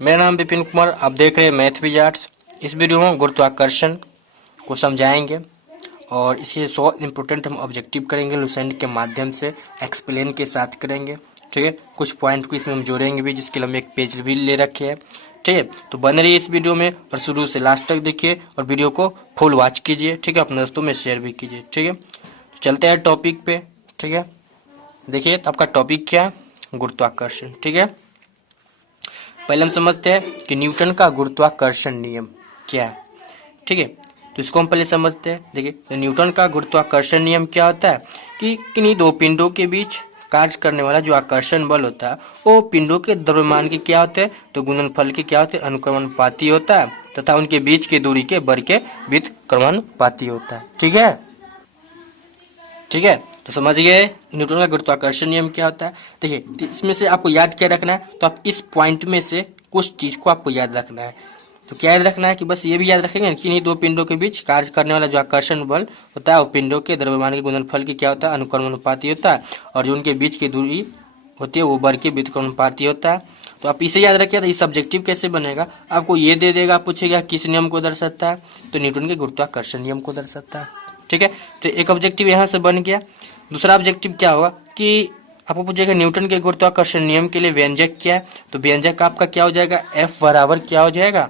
मेरा नाम विपिन कुमार, आप देख रहे हैं मैथ विजार्ड्स। इस वीडियो में गुरुत्वाकर्षण को समझाएंगे और इसके 100 इम्पोर्टेंट हम ऑब्जेक्टिव करेंगे, लुसेंट के माध्यम से एक्सप्लेन के साथ करेंगे। ठीक है, कुछ पॉइंट को इसमें हम जोड़ेंगे भी, जिसके लिए हम एक पेज भी ले रखे हैं। ठीक है, तो बन रही है इस वीडियो में और शुरू से लास्ट तक देखिए और वीडियो को फुल वॉच कीजिए। ठीक है, अपने दोस्तों में शेयर भी कीजिए। ठीक है, तो चलते हैं टॉपिक पे। ठीक है, देखिए तो आपका टॉपिक क्या है? गुरुत्वाकर्षण। ठीक है, पहले हम समझते हैं कि न्यूटन का गुरुत्वाकर्षण नियम क्या है। ठीक है, तो इसको हम पहले समझते हैं। देखिए, तो न्यूटन का गुरुत्वाकर्षण नियम क्या होता है कि किन्हीं दो पिंडों के बीच कार्य करने वाला जो आकर्षण बल होता है वो पिंडों के द्रव्यमान के क्या होते हैं, तो गुणनफल के क्या होते हैं, अनुक्रमानुपाती होता है, तथा उनके बीच की दूरी के वर्ग के व्युत्क्रमानुपाती होता है। ठीक है, ठीक है, तो समझ गए न्यूटन का गुरुत्वाकर्षण नियम क्या होता है। देखिए, तो इसमें से आपको याद क्या रखना है, तो आप इस पॉइंट में से कुछ चीज को आपको याद रखना है। तो क्या याद रखना है कि बस ये भी याद रखेंगे कि नहीं, दो पिंडों के बीच कार्य करने वाला जो आकर्षण बल होता है वो पिंडों के द्रव्यमान के गुणनफल की क्या होता है, अनुक्रमानुपाती होता है, और जो उनके बीच की दूरी होती है वो वर्ग के व्युत्क्रमानुपाती होता है। तो आप इसे याद रखिए। तो इस सब्जेक्टिव कैसे बनेगा, आपको ये दे देगा, पूछेगा किस नियम को दर्शाता है, तो न्यूटन के गुरुत्वाकर्षण नियम को दर्शाता है। ठीक है, तो एक ऑब्जेक्टिव यहाँ से बन गया। दूसरा ऑब्जेक्टिव क्या होगा कि आपको पूछेगा न्यूटन के गुरुत्वाकर्षण नियम के लिए व्यंजक क्या है, तो व्यंजक आपका क्या हो जाएगा, F बराबर क्या हो जाएगा,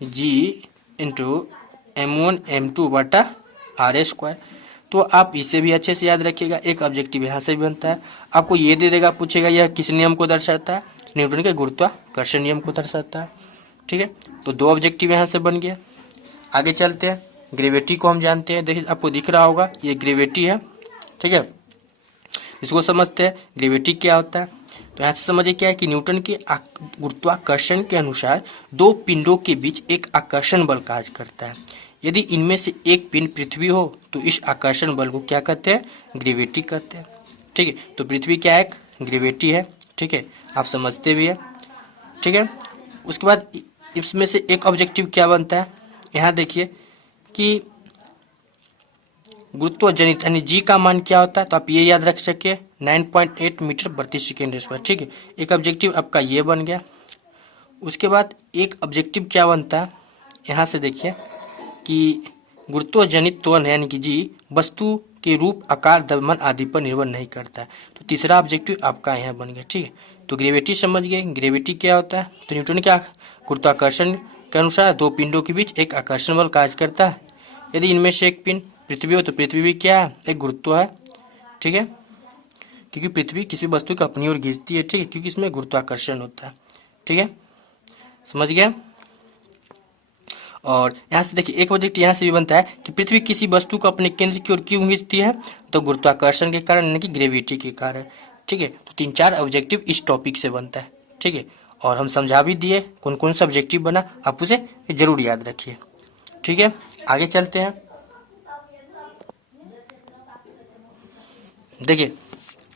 G इंटू M1 M2/r²। तो आप इसे भी अच्छे से याद रखिएगा। एक ऑब्जेक्टिव यहाँ से भी बनता है, आपको ये दे देगा, पूछेगा यह किस नियम को दर्शाता है, न्यूटन के गुरुत्वाकर्षण नियम को दर्शाता है। ठीक है, तो दो ऑब्जेक्टिव यहाँ से बन गया। आगे चलते हैं, ग्रेविटी को हम जानते हैं। देखिए, आपको दिख रहा होगा ये ग्रेविटी है। ठीक है, इसको समझते हैं ग्रेविटी क्या होता है। तो यहाँ से समझिए क्या है कि न्यूटन के गुरुत्वाकर्षण के अनुसार दो पिंडों के बीच एक आकर्षण बल कार्य करता है। यदि इनमें से एक पिंड पृथ्वी हो तो इस आकर्षण बल को क्या कहते हैं, ग्रेविटी कहते हैं। ठीक है, तो पृथ्वी क्या है, ग्रेविटी है। ठीक है, आप समझते भी है। ठीक है, उसके बाद इसमें से एक ऑब्जेक्टिव क्या बनता है, यहाँ देखिए कि गुरुत्वजनित यानी जी का मान क्या होता है, तो आप ये याद रख सके 9.8 मीटर प्रति सेकेंड स्क्वायर। ठीक है, एक ऑब्जेक्टिव आपका ये बन गया। उसके बाद एक ऑब्जेक्टिव क्या बनता है, यहाँ से देखिए कि गुरुत्वजनित त्वरण यानी कि जी वस्तु के रूप, आकार, द्रव्यमान आदि पर निर्भर नहीं करता है। तो तीसरा ऑब्जेक्टिव आपका यहाँ बन गया। ठीक है, तो ग्रेविटी समझ गए, ग्रेविटी क्या होता है, तो न्यूटन के गुरुत्वाकर्षण के अनुसार दो पिंडों के बीच एक आकर्षण बल कार्य करता है। यदि इनमें से एक पिंड पृथ्वी हो तो पृथ्वी भी क्या है, एक गुरुत्व है। ठीक है, क्योंकि पृथ्वी किसी वस्तु को अपनी ओर खींचती है। ठीक है, क्योंकि इसमें गुरुत्वाकर्षण होता है। ठीक है, समझ गया। और यहाँ से देखिए एक ऑब्जेक्ट यहाँ से भी बनता है कि पृथ्वी किसी वस्तु को अपने केंद्र की ओर क्यों खींचती है, तो गुरुत्वाकर्षण के कारण यानी कि ग्रेविटी के कारण। ठीक है, तो 3-4 ऑब्जेक्टिव इस टॉपिक से बनता है। ठीक है, और हम समझा भी दिए कौन कौन सा ऑब्जेक्टिव बना, आप उसे जरूर याद रखिए। ठीक है, आगे चलते हैं। देखिए,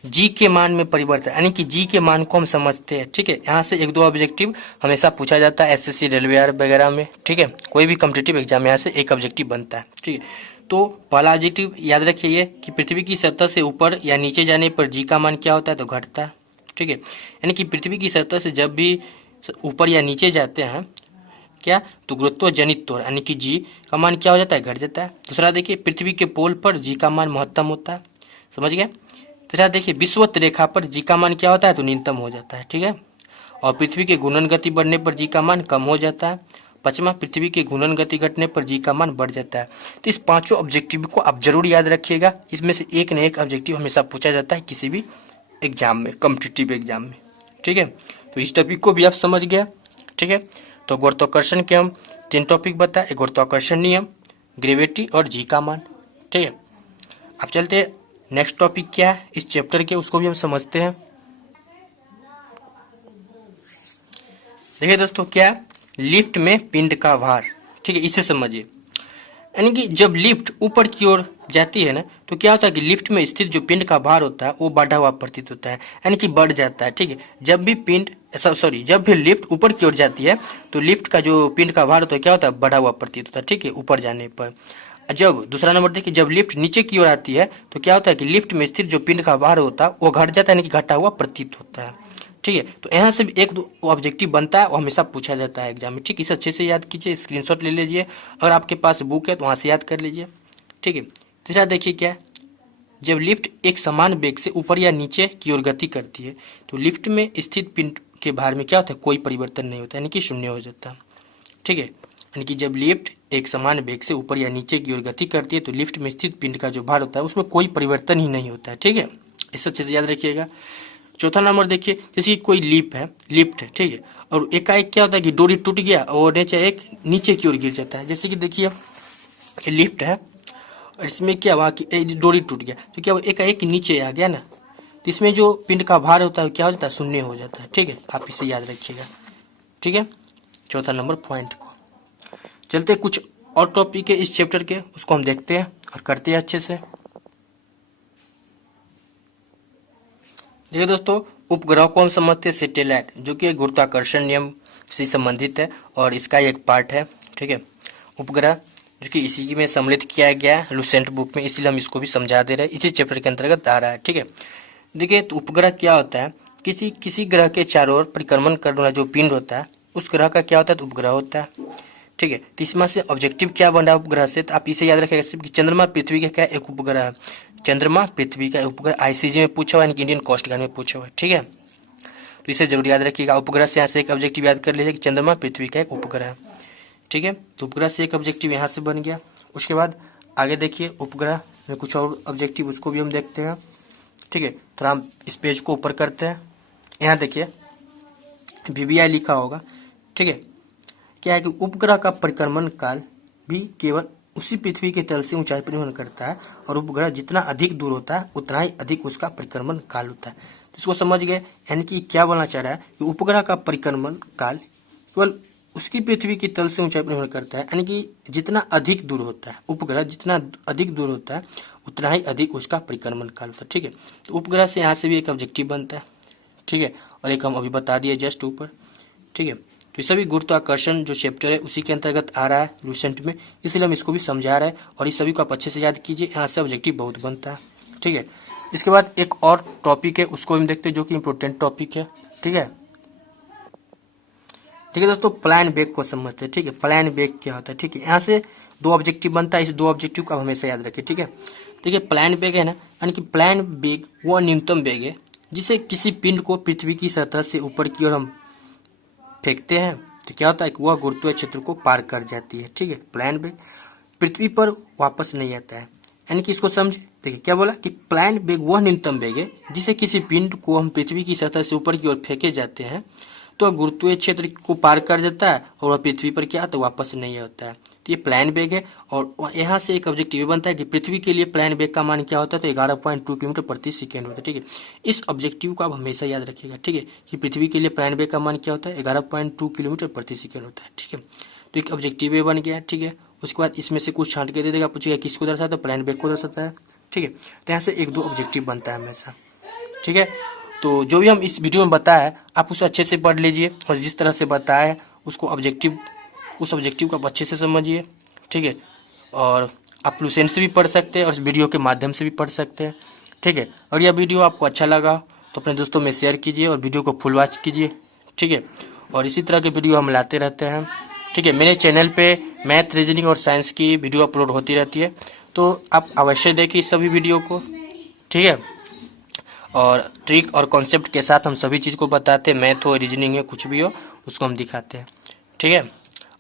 जी के मान में परिवर्तन यानी कि जी के मान को हम समझते हैं। ठीक है, यहाँ से एक दो ऑब्जेक्टिव हमेशा पूछा जाता है एसएससी रेलवे वगैरह में। ठीक है, कोई भी कॉम्पिटिटिव एग्जाम में यहाँ से एक ऑब्जेक्टिव बनता है। ठीक है, तो पहला ऑब्जेक्टिव याद रखिए कि पृथ्वी की सतह से ऊपर या नीचे जाने पर जी का मान क्या होता है, तो घटता है। ठीक है, यानी कि पृथ्वी की सतह से जब भी ऊपर या नीचे जाते हैं क्या, तो गुरुत्वजनित त्वरण यानी कि जी का मान क्या हो जाता है, घट जाता है। दूसरा देखिए, पृथ्वी के पोल पर जी का मान महत्तम होता है। समझ गए। तीसरा देखिए, विषुवत रेखा पर जी का मान क्या होता है, तो न्यूनतम हो जाता है। ठीक है, और पृथ्वी के घूर्णन गति बढ़ने पर जी का मान कम हो जाता है। पांचवा, पृथ्वी की घूर्णन गति घटने पर जी का मान बढ़ जाता है। तो इस पांचों ऑब्जेक्टिव को आप जरूर याद रखिएगा। इसमें से एक न एक ऑब्जेक्टिव हमेशा पूछा जाता है किसी भी एग्जाम में, कॉम्पिटिटिव एग्जाम में। ठीक है, तो इस टॉपिक को भी आप समझ गया। ठीक है, तो गुरुत्वाकर्षण के हम 3 टॉपिक बताए, एक गुरुत्वाकर्षण नियम, ग्रेविटी और जी का मान। ठीक है, अब चलते हैं नेक्स्ट टॉपिक क्या है इस चैप्टर के, उसको भी हम समझते हैं। देखिए दोस्तों, क्या है, लिफ्ट में पिंड का भार। ठीक है, इसे समझिए। यानी कि जब लिफ्ट ऊपर की ओर जाती है ना, तो क्या होता है कि लिफ्ट में स्थित जो पिंड का भार होता है वो बढ़ा हुआ प्रतीत होता है, यानी कि बढ़ जाता है। ठीक है, जब भी लिफ्ट ऊपर की ओर जाती है तो लिफ्ट का जो पिंड का भार होता है क्या होता है, बढ़ा हुआ प्रतीत होता है। ठीक है, ऊपर जाने पर। जब दूसरा नंबर देखिए, जब लिफ्ट नीचे की ओर आती है तो क्या होता है कि लिफ्ट में स्थित जो पिंड का भार होता है वो घट जाता है, यानी कि घटा हुआ प्रतीत होता है। ठीक है। तो यहाँ से भी एक दो ऑब्जेक्टिव बनता है, वो हमेशा पूछा जाता है एग्जाम में। ठीक, इसे अच्छे से याद कीजिए, स्क्रीनशॉट ले लीजिए, अगर आपके पास बुक है तो वहाँ से याद कर लीजिए। ठीक है। तीसरा देखिए क्या है, जब लिफ्ट एक समान वेग से ऊपर या नीचे की ओर गति करती है तो लिफ्ट में स्थित पिंड के भार में क्या होता है, कोई परिवर्तन नहीं होता, यानी कि शून्य हो जाता है। ठीक है, यानी कि जब लिफ्ट एक समान वेग से ऊपर या नीचे की ओर गति करती है तो लिफ्ट में स्थित पिंड का जो भार होता है उसमें कोई परिवर्तन ही नहीं होता है। ठीक है, इसे अच्छे से याद रखिएगा। चौथा नंबर देखिए, जैसे कोई लिफ्ट है, ठीक है, और एकाएक क्या होता है कि डोरी टूट गया और नीचे की ओर गिर जाता है। जैसे कि देखिए ये लिफ्ट है और इसमें क्या हुआ कि डोरी टूट गया तो क्या एकाएक नीचे आ गया ना, तो इसमें जो पिंड का भार होता है क्या हो जाता है, शून्य हो जाता है। ठीक है, आप इसे याद रखिएगा। ठीक है, चौथा नंबर पॉइंट को। चलते कुछ और टॉपिक है इस चैप्टर के, उसको हम देखते हैं और करते हैं अच्छे से। देखिए दोस्तों, उपग्रह को हम समझते हैं सैटेलाइट, जो कि गुरुत्वाकर्षण नियम से संबंधित है और इसका एक पार्ट है। ठीक है, उपग्रह जो कि इसी में सम्मिलित किया गया है लुसेंट बुक में, इसलिए हम इसको भी समझा दे रहे हैं, इसी चैप्टर के अंतर्गत आ रहा है। ठीक है, देखिए तो उपग्रह क्या होता है, किसी ग्रह के चारों ओर परिक्रमण करने वाला जो पिंड होता है उस ग्रह का क्या होता है, तो उपग्रह होता है। ठीक है, तो इसमें से ऑब्जेक्टिव क्या बन रहा है उपग्रह से, तो आप इसे याद रखिएगा कि चंद्रमा पृथ्वी का क्या एक उपग्रह है। चंद्रमा पृथ्वी का उपग्रह आईसीजी में पूछा हुआ है, इंडियन कोस्ट गार्ड में पूछा हुआ है। ठीक है, तो इसे जरूर याद रखिएगा। उपग्रह से यहाँ से एक ऑब्जेक्टिव याद कर लीजिए कि चंद्रमा पृथ्वी का एक उपग्रह है। ठीक है, तो उपग्रह से एक ऑब्जेक्टिव यहाँ से बन गया। उसके बाद आगे देखिए उपग्रह में कुछ और ऑब्जेक्टिव, उसको भी हम देखते हैं। ठीक है, थोड़ा हम इस पेज को ऊपर करते हैं। यहाँ देखिए VBI लिखा होगा। ठीक है, क्या है कि उपग्रह का परिक्रमण काल भी केवल उसी पृथ्वी के तल से ऊंचाई पर निर्भर करता है और उपग्रह जितना अधिक दूर होता है उतना ही अधिक उसका परिक्रमण काल होता है। तो इसको समझ गए, यानी कि क्या बोलना चाह रहा है कि उपग्रह का परिक्रमण काल केवल उसकी पृथ्वी की तल से ऊंचाई पर निर्भर करता है, यानी कि जितना अधिक दूर होता है उपग्रह, जितना अधिक दूर होता है उतना ही अधिक उसका परिक्रमण काल होता है। ठीक है, तो उपग्रह से यहाँ से भी एक ऑब्जेक्टिव बनता है। ठीक है, और एक हम अभी बता दिए जस्ट ऊपर। ठीक है, तो ये सभी गुरुत्वाकर्षण जो चैप्टर है उसी के अंतर्गत आ रहा है लुसेंट में, इसलिए हम इसको भी समझा रहे हैं और इस सभी को आप अच्छे से याद कीजिए, यहाँ से ऑब्जेक्टिव बहुत बनता है। ठीक है, इसके बाद एक और टॉपिक है, उसको हम देखते हैं जो कि इम्पोर्टेंट टॉपिक है। ठीक है, ठीक है दोस्तों, प्लान बेग को समझते हैं। ठीक है, प्लान बेग क्या होता है। ठीक है, यहाँ से दो ऑब्जेक्टिव बनता है, इस दो ऑब्जेक्टिव को आप हमेशा याद रखिए। ठीक है, देखिए प्लान बेग है ना, यानी कि प्लान बेग वह न्यूनतम बेग है जिसे किसी पिंड को पृथ्वी की सतह से ऊपर की ओर हम फेंकते हैं तो क्या होता है कि वह गुरुत्वीय क्षेत्र को पार कर जाती है। ठीक है, प्लान बेग पृथ्वी पर वापस नहीं आता है, यानी कि इसको समझे। देखिए क्या बोला कि प्लान बेग वह न्यूनतम बेग है जिसे किसी पिंड को हम पृथ्वी की सतह से ऊपर की ओर फेंके जाते हैं तो गुरुत्वीय क्षेत्र को पार कर जाता है और वह पृथ्वी पर क्या तो वापस नहीं आता है। तो ये प्लान बेग है और यहाँ से एक ऑब्जेक्टिव बनता है कि पृथ्वी के लिए प्लान बेग का मान क्या होता है, तो 11.2 किलोमीटर प्रति सेकेंड होता है। ठीक है, इस ऑब्जेक्टिव को आप हमेशा याद रखिएगा। ठीक है, कि पृथ्वी के लिए प्लान बेग का मान क्या होता है, 11.2 किलोमीटर प्रति सेकेंड होता है। ठीक है, तो एक ऑब्जेक्टिव बन गया। ठीक है, उसके बाद इसमें से कुछ छांट के दे देगा, पूछेगा किसको दर्शाता है, प्लान बेग को दर्शाता है। ठीक है, तो यहाँ से एक दो ऑब्जेक्टिव बनता है हमेशा। ठीक है, तो जो भी हम इस वीडियो में बताया आप उसे अच्छे से पढ़ लीजिए और जिस तरह से बताया है उसको उस ऑब्जेक्टिव को आप अच्छे से समझिए। ठीक है, और आप लुसेंट से भी पढ़ सकते हैं और इस वीडियो के माध्यम से भी पढ़ सकते हैं। ठीक है, और यह वीडियो आपको अच्छा लगा तो अपने दोस्तों में शेयर कीजिए और वीडियो को फुल वॉच कीजिए। ठीक है, और इसी तरह के वीडियो हम लाते रहते हैं। ठीक है, मेरे चैनल पे मैथ, रीजनिंग और साइंस की वीडियो अपलोड होती रहती है, तो आप अवश्य देखिए सभी वीडियो को। ठीक है, और ट्रिक और कॉन्सेप्ट के साथ हम सभी चीज़ को बताते हैं, मैथ हो, रीजनिंग है, कुछ भी हो उसको हम दिखाते हैं। ठीक है,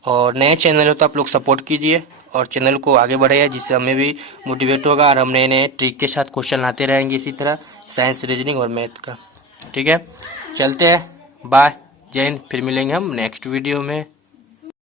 और नए चैनल हो तो आप लोग सपोर्ट कीजिए और चैनल को आगे बढ़ाइए, जिससे हमें भी मोटिवेट होगा और हम नए नए ट्रिक के साथ क्वेश्चन लाते रहेंगे इसी तरह साइंस, रीजनिंग और मैथ का। ठीक है, चलते हैं, बाय, जय हिंद। फिर मिलेंगे हम नेक्स्ट वीडियो में।